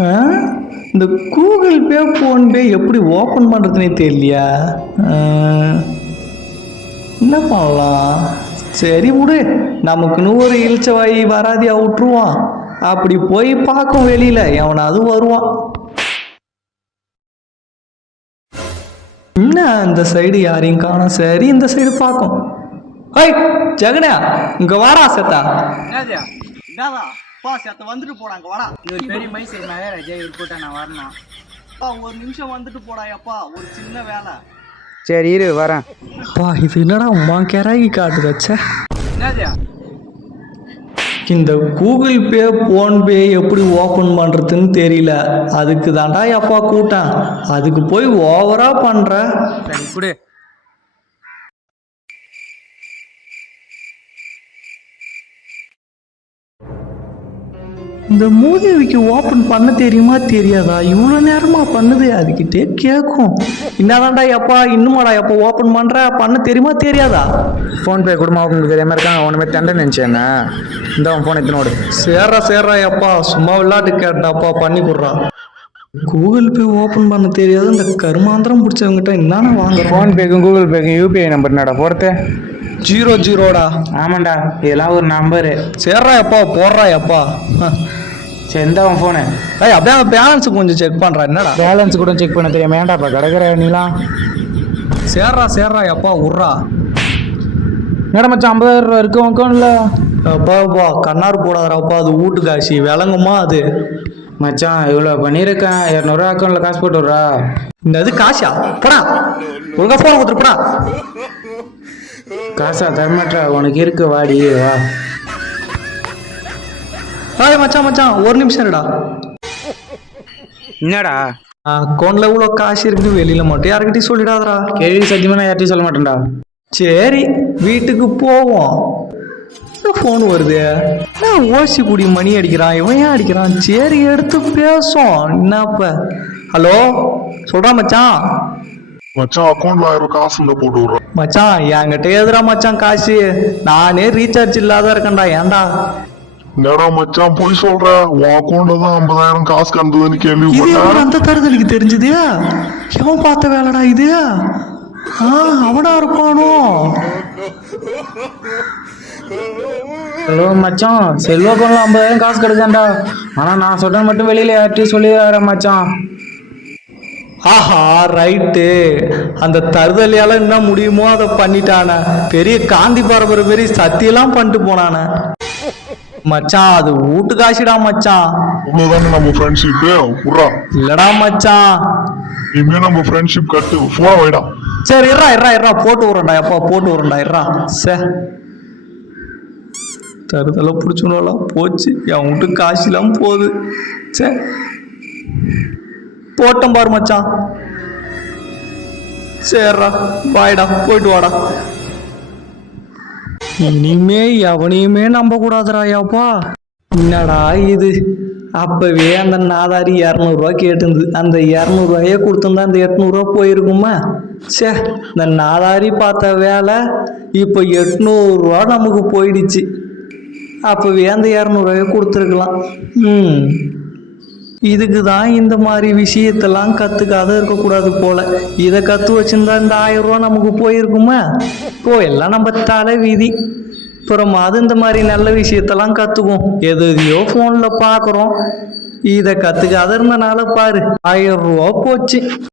ஆ? இந்த Google Pay PhonePe எப்படி open பண்ணுறதுனே தெரியலையா? ஆ, என்ன பண்ணலாம்? சரி விடு, நமக்குன்னு ஒரு இளிச்சவாயி வராதியா விட்டுருவான். அப்படி போய் பார்க்கும் வெளியில எவனாவது வருவான். என்ன இந்த சைடு யாரையும் காணோம். சரி இந்த சைடு பார்க்கும். ஹை ஜெகனே, இங்க வாடா சேத்தா. என்னது என்னதா பா சேத்த வந்துட்டு போடாங்க வாடா. இவர் பெரிய மைசூர் மகாராஜா இவர் கூட்ட நான் வரணும். அப்பா ஒரு நிமிஷம் வந்துட்டு போடாயப்பா, ஒரு சின்ன வேலை. சரி இரு வரேன். பா இது என்னடா அம்மா கராகி காட்டு வச்ச. என்னது இந்த கூகுள் பே ஃபோன்பே எப்படி ஓப்பன் பண்ணுறதுன்னு தெரியல. அதுக்கு தாண்டா எப்பா கூட்டேன். அதுக்கு போய் ஓவரா பண்ணுற. சரி கொடு. இந்த மூதேவிக்கு ஓப்பன் பண்ண தெரியுமா தெரியாதா? இவ்வளோ நேரமாக பண்ணுது. அதுக்கிட்டே கேட்கும். என்னதான்டா எப்பா இன்னுமாடா எப்போ ஓப்பன் பண்ணுற? பண்ண தெரியுமா தெரியாதா? ஃபோன்பே குடும்பம் உங்களுக்கு தெரியாமல் இருக்காங்க. ஒன்றுமே தண்டை நினச்சேண்ணா. இந்த அவன் ஃபோன் எத்தனோடு சேர்றா எப்பா சும்மா விளையாட்டு கேட்டாப்பா பண்ணி கொடுறான். கூகுள் பே ஓப்பன் பண்ண தெரியாது இந்த கருமாந்திரம் பிடிச்சவங்ககிட்ட என்னென்ன வாங்குறோம். ஃபோன்பேக்கும் கூகுள் பேக்கும் யூபிஐ நம்பர் என்னடா போடுறது? 00டா. ஆமாண்டா இதெல்லாம் ஒரு நம்பரு. சேர்றா எப்பா போடுறா எப்பா. சரி இந்த அவன் ஃபோனு. ஏய் அப்படியே அந்த பேலன்ஸ் கொஞ்சம் செக் பண்ணுறா. என்னடா பேலன்ஸ் கூட செக் பண்ண தெரியாம ஏன்டாப்பா கிடக்குற நீலாம்? சேர்றா எப்பா விட்றா. என்னடா மச்சான் 50,000 ரூபா இருக்கு அக்கௌண்ட்ல? அப்பாப்பா கண்ணார் போடாதராப்பா, அது வீட்டு காசி விளங்குமா அது? மச்சான் இவ்வளோ பண்ணியிருக்கேன். 200 அக்கௌண்ட்ல காசு போட்டு விட்றா. இந்த இது காசா போடா, ஒழுங்கா ஃபோன் கொடுத்துருப்பா. காசா தரமாட்டா உனக்கு இருக்கு வாடி வா. மச்சான் ஒரு நிமிஷம் இருடா. என்னடா அக்கௌண்ட்ல இவ்வளோ காசு இருக்குது, வெளியில மட்டும் யாருக்கிட்டையும் சொல்லிடாதரா. கேள்வி சத்தியமா நான் யார்ட்டையும் சொல்ல மாட்டேன்டா. சரி வீட்டுக்கு போவோம். ஃபோன் வருது. நான் ஓசி குடி மணி அடிக்கிறான், இவன் ஏன் அடிக்கிறான்? சரி எடுத்து பேசும். என்னப்ப ஹலோ சொல்றா மச்சான். மச்சான் அக்கௌண்ட்ல 1000 காசு இல்ல போட்டு விடுறேன். மச்சான் என்கிட்ட எதுரா மச்சான் காசு? நானே ரீசார்ஜ் இல்லாத இருக்கேன்டா. ஏன்டா? என்னடா மச்சான் போய் சொல்ற? உன் அக்கௌண்ட்ல தான் 50,000 காசு கந்ததுன்னு இது கேள்விப்பட்டேன். அந்த தருதலுக்கு தெரிஞ்சது. எவன் பார்த்த வேலைடா இது? அவனா இருப்பானோ? ஹலோ மச்சான் செல்வா அக்கௌண்ட்ல 50,000 காசு கிடைச்சான்டா. ஆனா நான் சொல்றேன் மட்டும் வெளியில யார்ட்டையும் சொல்லிடுறேன் மச்சான். ஆஹா ரைட்டு. அந்த தருதலையால என்ன முடியுமோ அதை பண்ணிட்டானே. பெரிய காந்தி பரபரை பெரிய சத்தியெல்லாம் பண்ணிட்டு போனானே. மச்சான் அது வீட்டு காசுடா மச்சான். இவ்வளவுதானே நம்ம ஃப்ரெண்ட்ஷிப்? உர்றா இல்லடா மச்சான். இனிமே நம்ம ஃப்ரெண்ட்ஷிப் கட்டு. போன வைடா. சரி இறா போட்டு விடுறேன்டா எப்பா போட்டு விடுறேன்டா இறா. தருதலை பிடிச்சோலாம் போச்சு. என் வீட்டு காசுலாம் போகுது. சரி போட்டம் பாரு மச்சான். சரிடா பாய்டா போயிட்டு வாடா. இனிமே எவனையுமே நம்ப கூடாதுராயாப்பா. என்னடா இது? அப்பவே அந்த நாதாரி 200 ரூபா கேட்டுருந்து. அந்த 200 ரூபாயே கொடுத்துருந்தா அந்த 800 ரூபா போயிருக்குமா? இந்த நாதாரி பார்த்த வேலை இப்போ 800 ரூபா நமக்கு போயிடுச்சு. அப்பவே அந்த 200 ரூபாயை கொடுத்துருக்கலாம். இதுக்கு தான் இந்த மாதிரி விஷயத்தெல்லாம் கற்றுக்காத இருக்கக்கூடாது போல. இதை கற்று வச்சுருந்தா இந்த 1000 ரூபா நமக்கு போயிருக்குமா? எல்லாம் நம்ம தலை விதி. அப்புறமாவது இந்த மாதிரி நல்ல விஷயத்தெல்லாம் கற்றுக்கும். எதையோ ஃபோனில் பார்க்குறோம். இதை கற்றுக்காத இருந்தனால பாரு 1000 ரூபா போச்சு.